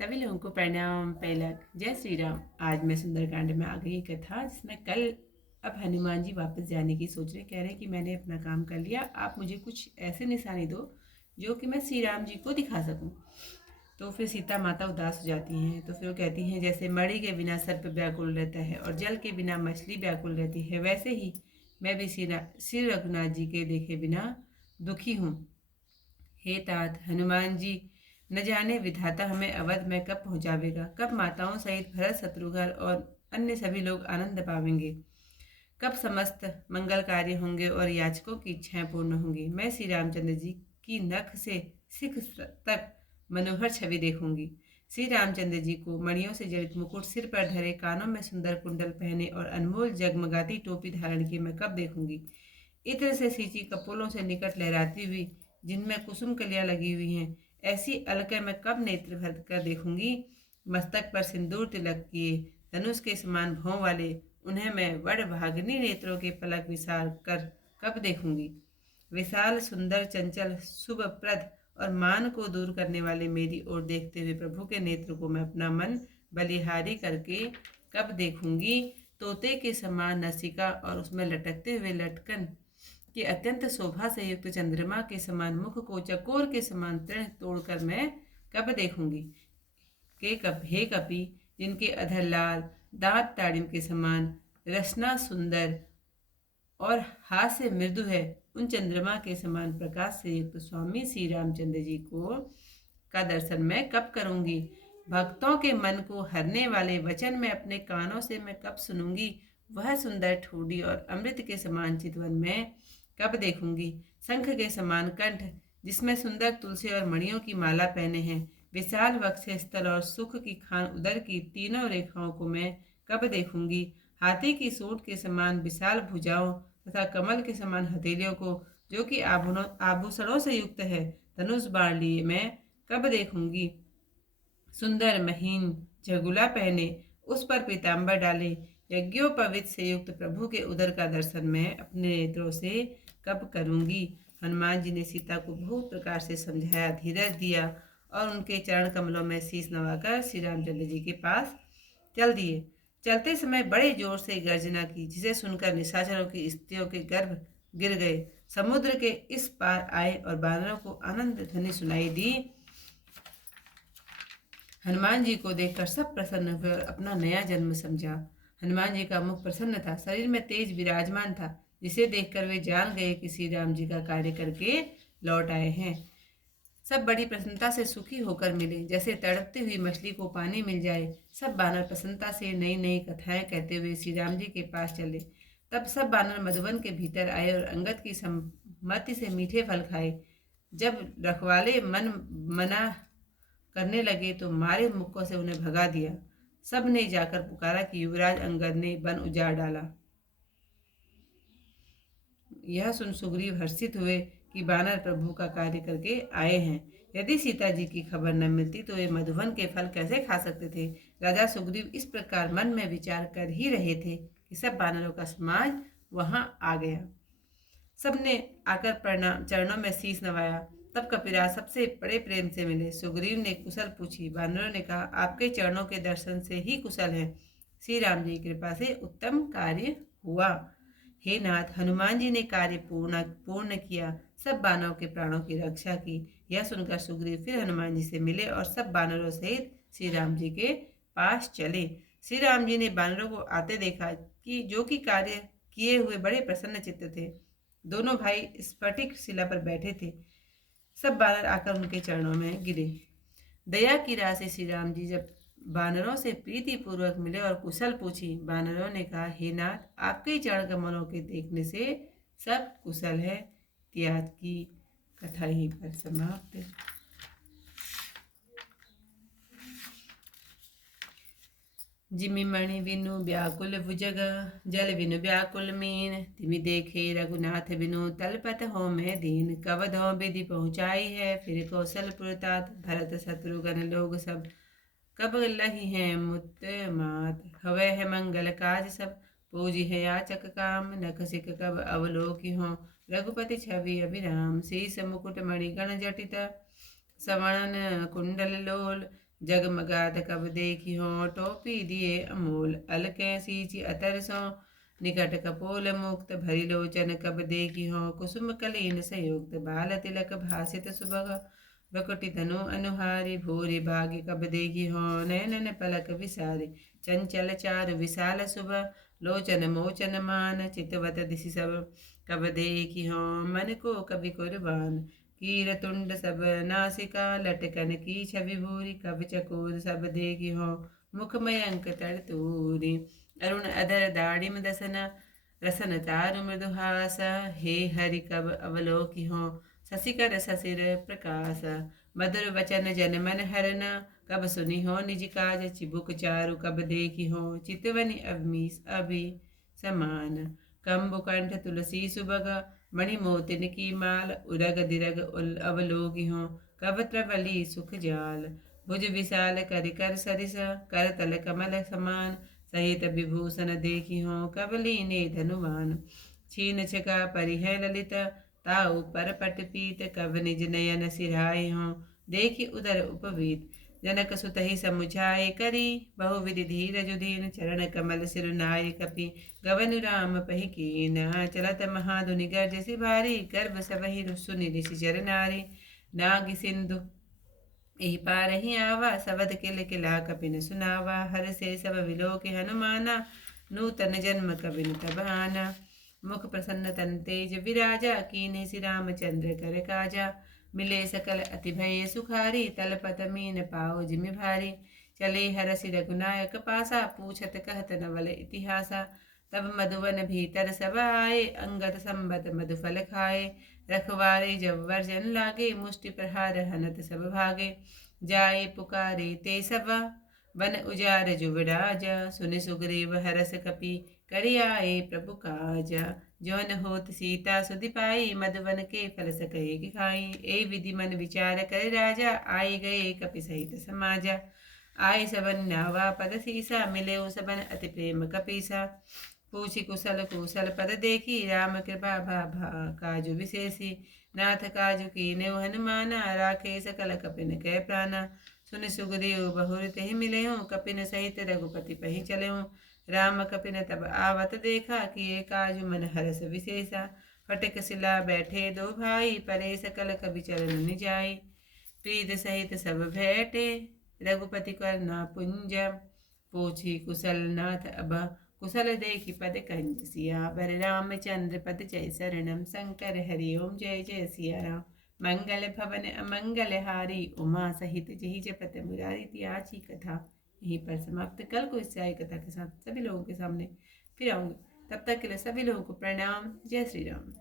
सभी लोगों को प्रणाम पैलक। जय श्री राम। आज मैं सुंदरकांड में आ गई कथा जिसमें कल अब हनुमान जी वापस जाने की सोच रहे, कह रहे कि मैंने अपना काम कर लिया, आप मुझे कुछ ऐसे निशानी दो जो कि मैं श्री राम जी को दिखा सकूं। तो फिर सीता माता उदास हो जाती हैं। तो फिर वो कहती हैं, जैसे मणि के बिना सर्प व्याकुल रहता है और जल के बिना मछली व्याकुल रहती है, वैसे ही मैं भी श्री रघुनाथ जी के देखे बिना दुखी हूँ। हे तात हनुमान जी, न जाने विधाता हमें अवध में कब पहुंचावेगा, कब माताओं सहित भरत शत्रुघ्न और अन्य सभी लोग आनंद पावेंगे, कब समस्त मंगल कार्य होंगे और याचकों की इच्छाएं पूर्ण होंगी। मैं श्री रामचंद्र जी की नख से सिख तक मनोहर छवि देखूंगी। श्री रामचंद्र जी को मणियों से जड़ित मुकुट सिर पर धरे, कानों में सुंदर कुंडल पहने और अनमोल जगमगाती टोपी धारण की मैं कब देखूंगी। इत्र से सींची कपोलों से निकट लहराती हुई, जिनमें कुसुम कलियां लगी हुई हैं, ऐसी अलकै मैं कब नेत्र भर कर देखूंगी। मस्तक पर सिंदूर तिलक किए, धनुष के समान भौं वाले उन्हें मैं वड भागनी नेत्रों के पलक विसार कर कब देखूंगी। विशाल सुंदर चंचल शुभप्रद और मान को दूर करने वाले मेरी ओर देखते हुए प्रभु के नेत्र को मैं अपना मन बलिहारी करके कब देखूंगी। तोते के समान नसिका और उसमें लटकते हुए लटकन कि अत्यंत शोभा से युक्त चंद्रमा के समान मुख को चकोर के समान तृण तोड़कर मैं कब देखूंगी। हे कपि, जिनके अधर लाल, दांत ताड़िम के समान, रसना सुंदर और हास्य मृदु है, उन चंद्रमा के समान प्रकाश से युक्त स्वामी श्री रामचंद्र जी को का दर्शन मैं कब करूंगी। भक्तों के मन को हरने वाले वचन में अपने कानों से मैं कब सुनूंगी। वह सुंदर ठोड़ी और अमृत के समान चितवन में कब देखूंगी। शंख के समान कंठ, जिसमें सुंदर तुलसी और मणियों की माला पहने हैं, विशाल वक्ष स्थल और सुख की खान उदर की तीनों रेखाओं को मैं कब देखूंगी। हाथी की सूंड के समान विशाल भुजाओं तथा कमल के समान हथेलियों को, जो कि आभूषणों से युक्त है, धनुष बाण लिए मैं कब देखूंगी। सुंदर महीन झगुला पहने, उस पर पीताम्बर डाले, यज्ञोपवीत से युक्त प्रभु के उदर का दर्शन मैं अपने नेत्रों से कब करूंगी। हनुमान जी ने सीता को बहुत प्रकार से समझाया, धीरज दिया और उनके चरण कमलों में शीश नवाकर श्री रामचंद्र जी के पास चल दिए। चलते समय बड़े जोर से गर्जना की, जिसे सुनकर निशाचरों की स्त्रियों के गर्भ गिर गए। समुद्र के इस पार आए और बानरों को आनंद ध्वनि सुनाई दी। हनुमान जी को देखकर सब प्रसन्न हुए और अपना नया जन्म समझा। हनुमान जी का मुख प्रसन्न था, शरीर में तेज विराजमान था, जिसे देखकर वे जान गए कि श्री राम जी का कार्य करके लौट आए हैं। सब बड़ी प्रसन्नता से सुखी होकर मिले, जैसे तड़पती हुई मछली को पानी मिल जाए। सब बानर प्रसन्नता से नई नई कथाएं कहते हुए श्री राम जी के पास चले। तब सब बानर मधुवन के भीतर आए और अंगद की सम्मति से मीठे फल खाए। जब रखवाले मना करने लगे तो मारे मुक्कों से उन्हें भगा दिया। सब ने जाकर पुकारा कि युवराज अंगद ने वन उजाड़ डाला। यह सुन सुग्रीव हर्षित हुए कि बानर प्रभु का कार्य करके आए हैं। यदि सीता जी की खबर न मिलती तो वे मधुवन के फल कैसे खा सकते थे। राजा सुग्रीव इस प्रकार मन में विचार कर ही रहे थे कि सब बानरों का समाज वहां आ गया। सबने आकर प्रणाम चरणों में शीश नवाया। तब कपिराज सबसे बड़े प्रेम से मिले। सुग्रीव ने कुशल पूछी। बानरों ने कहा, आपके चरणों के दर्शन से ही कुशल है। श्री राम जी की कृपा से उत्तम कार्य हुआ। हे नाथ, हनुमान जी ने कार्य पूर्ण किया, सब बानरों के प्राणों की रक्षा की। यह सुनकर सुग्रीव फिर हनुमान जी से मिले और सब बानरों सहित श्री राम जी के पास चले। श्री राम जी ने बानरों को आते देखा कि जो कि कार्य किए हुए बड़े प्रसन्न चित्त थे। दोनों भाई स्फटिक शिला पर बैठे थे। सब बानर आकर उनके चरणों में गिरे। दया की राह से श्री राम जी जब बानरों से प्रीति पूर्वक मिले और कुशल पूछी। बानरों ने कहा, हे नाथ, आपके चरण कमलों के देखने से सब कुशल है। त्याग की कथा यहीं पर समाप्त। जिमि मणि बिनु व्याकुल भुजग, जल बिनु व्याकुल मीन। तिमि देखे रघुनाथ बिनु, तलपत हो मैं दीन। कवध हो विधि पहुँचाई है, फिर कौशलपुर तात। भरत शत्रुघ्न लोग सब, कब लही है मुत मात। हवै है मंगल काज सब, पूजी है याचक काम। नख सिक कब अवलोकि हो, रघुपति छवि अभिराम। शीस मुकुट मणि गण जटित, सवर्ण कुंडल लोल। जगमगात कब देखी हो टोपी दिए अमूल अलकै सींची अतर सो निकट कपोल मुक्त भरी लोचन कब देखी हो कुसुम कलीन संयुक्त बाल तिलक भासित सुबह बकुटि तनु अनुहारी भूरि भाग्य कब देखी हो नयनन पलक विसारे चंचल चारु विशाल सुबह लोचन मोचन मान चितवत दिशि सब कब देखी हो मन को कवि कुर्बान कीर तुंड सब नासिका लटकन की छवि भूरी कब चकोर सब देखी हो मुख मयंक तर तूरी अरुण अधर दाड़िम दसन रसन चारु मृदुहास हे हरि कब अवलोकि हो शशिकर शशिर प्रकाश मधुर वचन जन मन हरन कब सुनी हो निज काज चिबुक चारु कब देखी हो चितवनि अवमीस अभि समान कंबुकंठ तुलसी सुबग मणि मोतिन की माल उरग दिरग अवलोकि हो कब त्रवली सुख जाल भुज विशाल कर सरिस कर तल कमल समान सहित विभूषण देखी हो कबली ने धनुमान छीन छका परिह ललित ताऊ पर पट पीत कब निज नयन सिराय हो देखी उदर उपवीत जनक सुतहि समुझाए करी बहुविधि धीर जुधीन चरण कमल सिरुनाय कपि गवन राम पहि कीन चलत महाधुनि गर्जसि भारी गर्भ सबहि सुनि ऋषि चर नारी नाग सिंधु यही पार ही आवा सवद किल किला कपिन सुनावा हर से सब विलो के हनुमाना नूतन जन्म कबिन तबाना मुख प्रसन्न तन तेज विराजा कीन्हे श्री रामचंद्र कर काजा मिले सकल अति भय सुखारी तलपत मीन पाओ जिमि भारी चले हरसि रघुनायक पासा पूछत कहत नवल इतिहासा तब मधुवन भीतर सब आए अंगद संबत मधुफल खाए रखवारे जब वर्जन लागे मुष्टि प्रहार हनत सब भागे जाए पुकारे ते सब वन उजार जुबराज सुन सुग्रीव हरस कपि करि आए प्रभु काज जौन होत सीता सुधि पाई मधुवन के फल सके खाई ए विधि मन विचार कर राजा आई गए कपि सहित समाजा आय सबन नावा पद सीसा मिले सबन अति प्रेम कपीसा पूछी कुशल कुशल पद देखी राम कृपा भाभा काजु विशेषी नाथ काजु कीने हनुमाना राखे सकल कपिन कै प्राणा सुन सुग्रीव बहुर तेहि मिले हूँ कपिन सहित रघुपति पहि चले हूँ राम कपिन तब आवत देखा किए काजु मन हरस विशेषा फटक सिला बैठे दो भाई परे सकल कवि चरण निजाई प्रीत सहित सब भेटे रघुपति कर ना पुंज पूछी कुशल नाथ अब कुशल देखी पद कंज सियावर रामचंद्र पद जय शरणम शंकर हरि ओम जय जय सिया राम मंगल भवन अमंगल हारी उमा सहित जही जपत मुरारी थी आज ही कथा यहीं पर समाप्त। कल को इस कथा के साथ सभी लोगों के सामने फिर आऊंगी। तब तक के लिए सभी लोगों को प्रणाम। जय श्री राम।